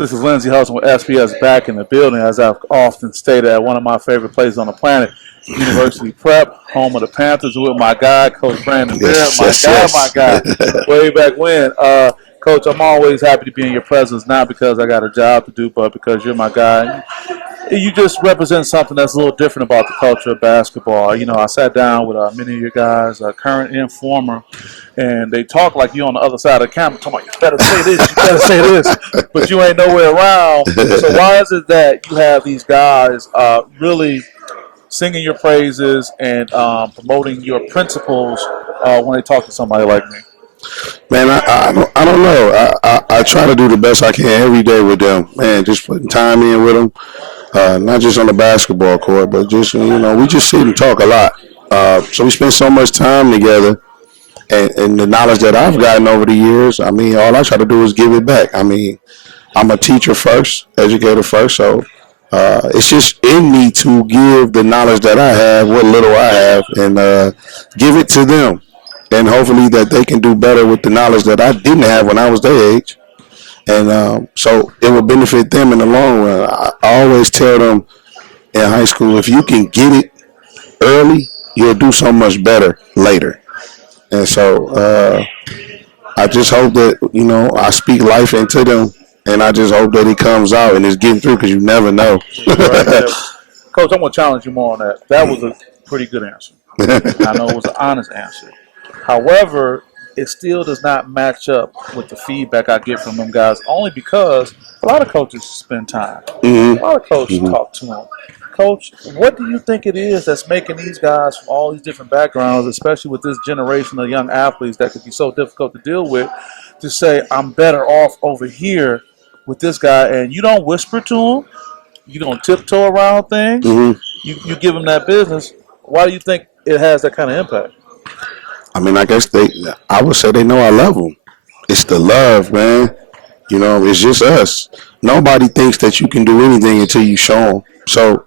This is Lindsey Hudson with SPS back in the building, as I've often stated, at one of my favorite places on the planet, University Prep, home of the Panthers, with my guy, Coach Brandon Barrett. My guy. Way back when. Coach, I'm always happy to be in your presence, not because I got a job to do, but because you're my guy. You just represent something that's a little different about the culture of basketball. You know, I sat down with many of your guys, current and former, and they talk like you on the other side of the camera, talking about, you better say this, you better say this, but you ain't nowhere around. So why is it that you have these guys really singing your praises and promoting your principles when they talk to somebody like me? Man, I don't know. I try to do the best I can every day with them, man, just putting time in with them. Not just on the basketball court, but just, we just sit and talk a lot. So we spend so much time together, and the knowledge that I've gotten over the years, I mean, all I try to do is give it back. I mean, I'm a teacher first, educator first, so it's just in me to give the knowledge that I have, what little I have, and give it to them. And hopefully that they can do better with the knowledge that I didn't have when I was their age. And so it will benefit them in the long run. I always tell them in high school, if you can get it early, you'll do so much better later. And so I just hope that, I speak life into them, and I just hope that it comes out and it's getting through, because you never know. Right. Coach, I'm going to challenge you more on that. That was a pretty good answer. I know it was an honest answer. However, it still does not match up with the feedback I get from them guys, only because a lot of coaches spend time. A lot of coaches talk to them. Coach, what do you think it is that's making these guys from all these different backgrounds, especially with this generation of young athletes that could be so difficult to deal with, to say, I'm better off over here with this guy? And you don't whisper to him. You don't tiptoe around things. You give them that business. Why do you think it has that kind of impact? I mean, I would say they know I love them. It's the love, man. It's just us. Nobody thinks that you can do anything until you show them. So,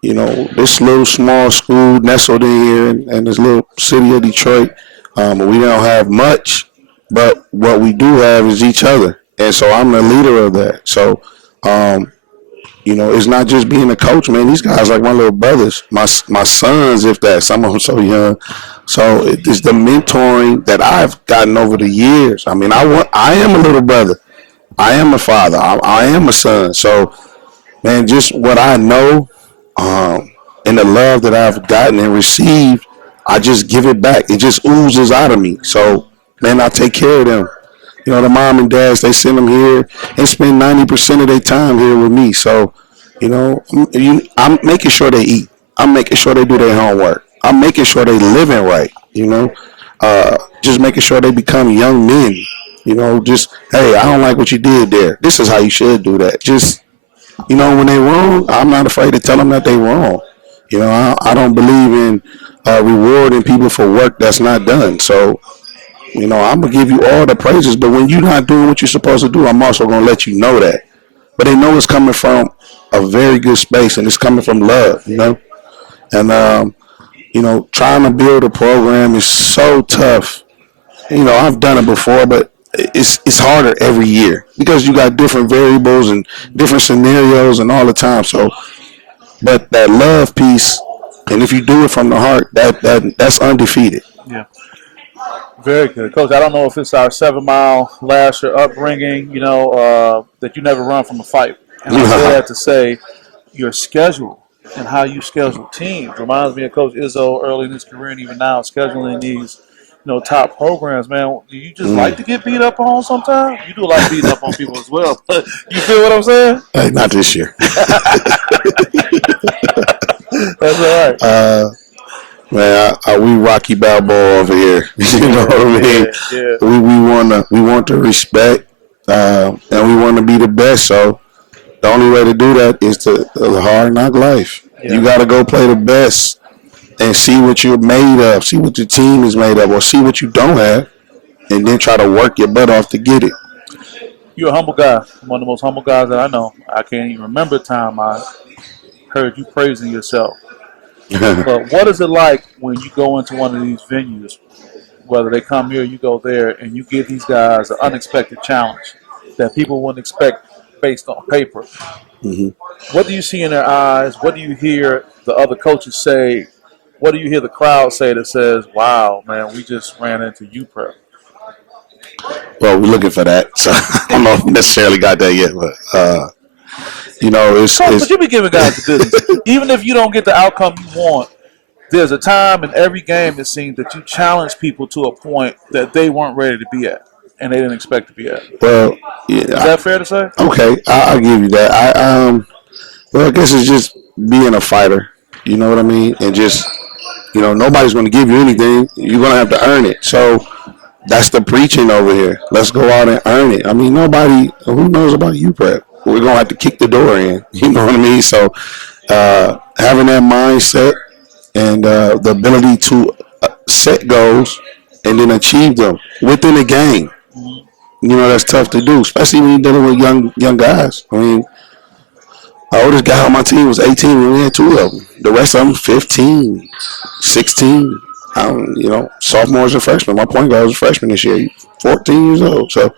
this little small school nestled in here in this little city of Detroit, we don't have much, but what we do have is each other. And so I'm the leader of that. So, it's not just being a coach, man. These guys are like my little brothers, my sons, if that. Some of them so young. So it's the mentoring that I've gotten over the years. I mean, I am a little brother. I am a father. I am a son. So, man, just what I know and the love that I've gotten and received, I just give it back. It just oozes out of me. So, man, I take care of them. The mom and dads, they send them here and spend 90% of their time here with me. So, I'm making sure they eat. I'm making sure they do their homework. I'm making sure they living right, just making sure they become young men, just, hey, I don't like what you did there. This is how you should do that. Just, when they wrong, I'm not afraid to tell them that they wrong. I don't believe in rewarding people for work that's not done. So, I'm going to give you all the praises, but when you're not doing what you're supposed to do, I'm also going to let you know that. But they know it's coming from a very good space, and it's coming from love, And, trying to build a program is so tough. I've done it before, but it's harder every year because you got different variables and different scenarios and all the time. So, but that love piece, and if you do it from the heart, that's undefeated. Yeah. Very good. Coach, I don't know if it's our 7 Mile last year upbringing, that you never run from a fight. And I say that to say your schedule and how you schedule teams reminds me of Coach Izzo early in his career, and even now scheduling these, top programs. Man, do you just like to get beat up on sometimes? You do like beating up on people as well. But you feel what I'm saying? Hey, not this year. That's all right. Man, we Rocky Balboa over here. You know what I mean? Yeah. We want the respect, and we want to be the best. So the only way to do that is the hard knock life. Yeah. You got to go play the best and see what you're made of, see what your team is made of, or see what you don't have, and then try to work your butt off to get it. You're a humble guy, one of the most humble guys that I know. I can't even remember a time I heard you praising yourself. But what is it like when you go into one of these venues, whether they come here or you go there, and you give these guys an unexpected challenge that people wouldn't expect based on paper. What do you see in their eyes? What do you hear the other coaches say? What do you hear the crowd say that says, wow, man, we just ran into UPrep? Well, we're looking for that. So I don't know if we necessarily got that yet, but But you be giving guys the business. Even if you don't get the outcome you want, there's a time in every game it seems that you challenge people to a point that they weren't ready to be at and they didn't expect to be at. Well, yeah, is that fair to say? Okay, I'll give you that. Well, I guess it's just being a fighter. You know what I mean? And just, nobody's going to give you anything. You're going to have to earn it. So that's the preaching over here. Let's go out and earn it. I mean, who knows about UPrep? We're going to have to kick the door in. You know what I mean? So having that mindset and the ability to set goals and then achieve them within a game. That's tough to do, especially when you're dealing with young guys. I mean, the oldest guy on my team was 18 and we had 2 of them. The rest of them 15, 16. Sophomores and freshmen. My point guard was a freshman this year, 14 years old. So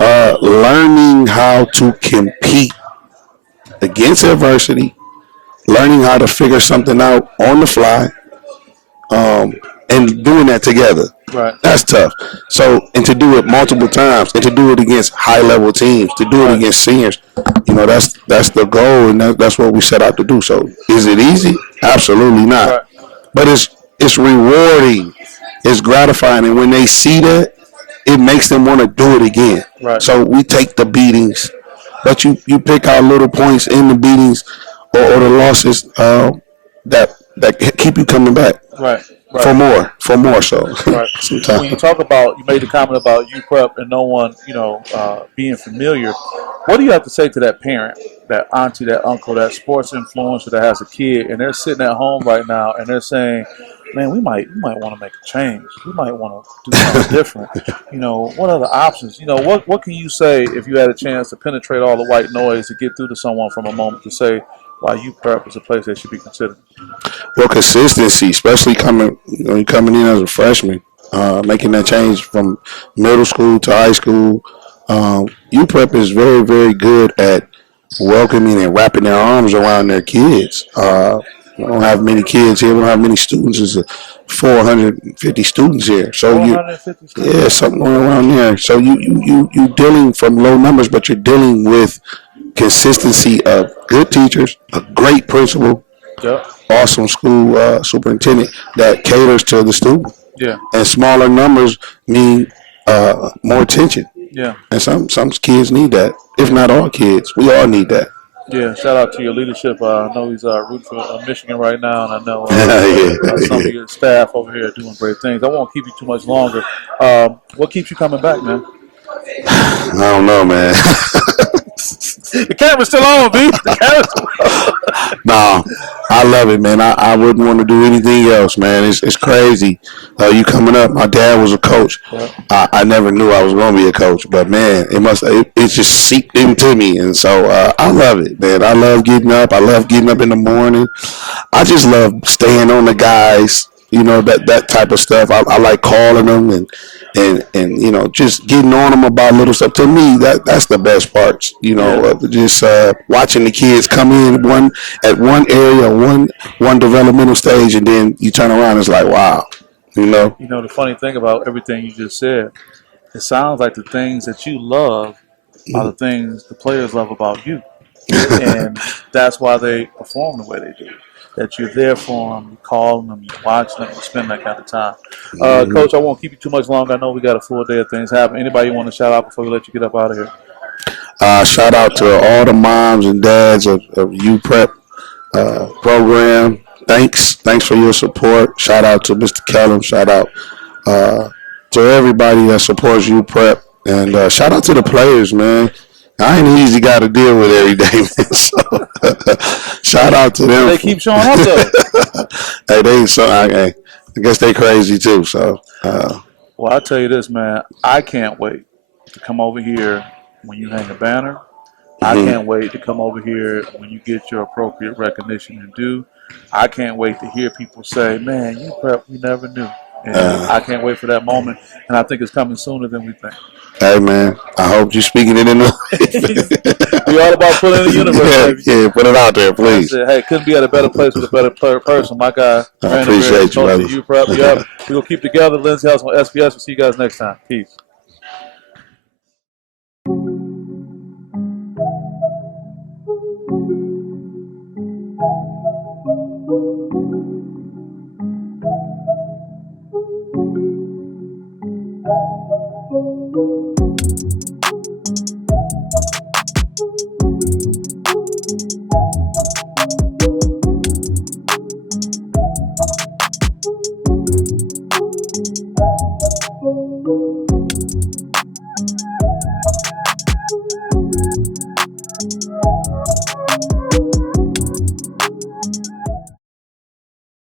learning how to compete against adversity, learning how to figure something out on the fly, and doing that together. Right. That's tough. So, and to do it multiple times, and to do it against high-level teams, to do it against seniors, that's the goal, and that's what we set out to do. So, is it easy? Absolutely not. Right. But it's rewarding, it's gratifying, and when they see that, it makes them want to do it again. Right. So we take the beatings, but you pick out little points in the beatings or the losses that keep you coming back. Right. Right. For more. So right. sometimes. When you made the comment about UPrep and no one, being familiar. What do you have to say to that parent, that auntie, that uncle, that sports influencer that has a kid, and they're sitting at home right now and they're saying, "Man, we might want to make a change. We might want to do something different. What other options? What can you say if you had a chance to penetrate all the white noise to get through to someone from a moment to say why UPrep is a place they should be considered?" Well, consistency, especially coming in as a freshman, making that change from middle school to high school. UPrep is very, very good at welcoming and wrapping their arms around their kids. We don't have many kids here. We don't have many students. There's 450 students here. So something going around there. So you dealing from low numbers, but you're dealing with consistency of good teachers, a great principal, awesome school superintendent that caters to the student. Yeah. And smaller numbers mean more attention. Yeah. And some kids need that. If not all kids, we all need that. Yeah, shout out to your leadership. I know he's rooting for Michigan right now, and I know some of your staff over here are doing great things. I won't keep you too much longer. What keeps you coming back, man? I don't know, man. The camera's still on, B. The camera's still on. No, I love it, man. I wouldn't want to do anything else, man. It's crazy. You coming up, my dad was a coach. Yeah. I never knew I was going to be a coach, but, man, it just seeped into me. And so I love it, man. I love getting up. I love getting up in the morning. I just love staying on the guys, that type of stuff. I like calling them and just getting on them about little stuff. To me, that's the best parts. Just watching the kids come in at one area, one developmental stage, and then you turn around, it's like, wow. The funny thing about everything you just said, it sounds like the things that you love are the things the players love about you, and that's why they perform the way they do. That you're there for them, you call them, you watch them, you spend that kind of time. Coach, I won't keep you too much longer. I know we got a full day of things happening. Anybody you want to shout out before we let you get up out of here? Shout out to all the moms and dads of UPrep program. Thanks for your support. Shout out to Mr. Kellum. Shout out to everybody that supports UPrep. And shout out to the players, man. I ain't an easy guy to deal with every day, man. So, shout out to them. They keep showing up, though. I guess they crazy, too. So, well, I'll tell you this, man. I can't wait to come over here when you hang a banner. I can't wait to come over here when you get your appropriate recognition and due. I can't wait to hear people say, man, UPrep, we never knew. And I can't wait for that moment, and I think it's coming sooner than we think. Hey, man, I hope you're speaking it in the We all about putting in the universe, baby. Yeah, put it out there, please. Hey, couldn't be at a better place with a better person. My guy, I appreciate you, brother. UPrep. Yep. We're going to keep together. Lindsay House on SPS. We'll see you guys next time. Peace.